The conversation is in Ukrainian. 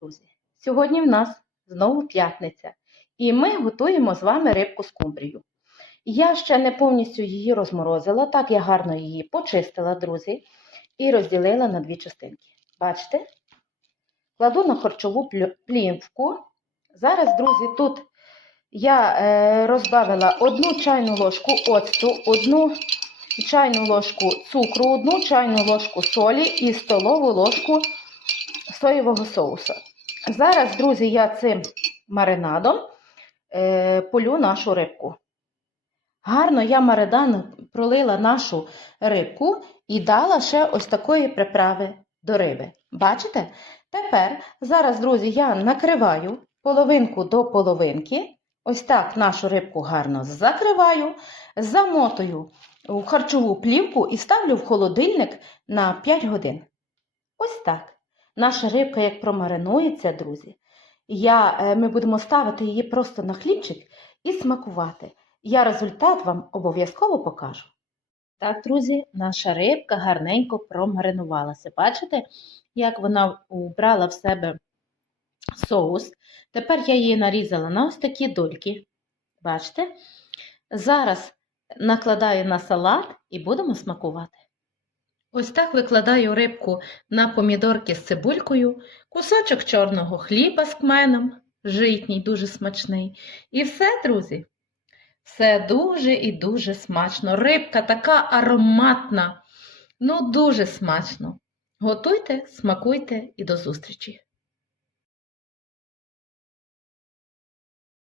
Друзі, сьогодні в нас знову п'ятниця, і ми готуємо з вами рибку скумбрію. Я ще не повністю її розморозила, так я гарно її почистила, друзі, і розділила на дві частинки. Бачите? Кладу на харчову плівку. Зараз, друзі, тут я е, розбавила одну чайну ложку оцту, одну чайну ложку цукру, одну чайну ложку солі і столову ложку соєвого соусу. Зараз, друзі, я цим маринадом е, полю нашу рибку. Гарно я маридан пролила нашу рибку і дала ще ось такої приправи до риби. Бачите? Тепер, зараз, друзі, я накриваю половинку до половинки. Ось так нашу рибку гарно закриваю, замотую у харчову плівку і ставлю в холодильник на 5 годин. Ось так. Наша рибка, як промаринується, друзі, я, е, ми будемо ставити її просто на хлібчик і смакувати. Я результат вам обов'язково покажу. Так, друзі, наша рибка гарненько промаринувалася. Бачите, як вона убрала в себе соус. Тепер я її нарізала на ось такі дольки. Бачите? Зараз накладаю на салат і будемо смакувати. Ось так викладаю рибку на помідорки з цибулькою, кусочок чорного хліба з кменом, житній, дуже смачний. І все, друзі. Все дуже і дуже смачно. Рибка така ароматна. Ну, дуже смачно. Готуйте, смакуйте і до зустрічі!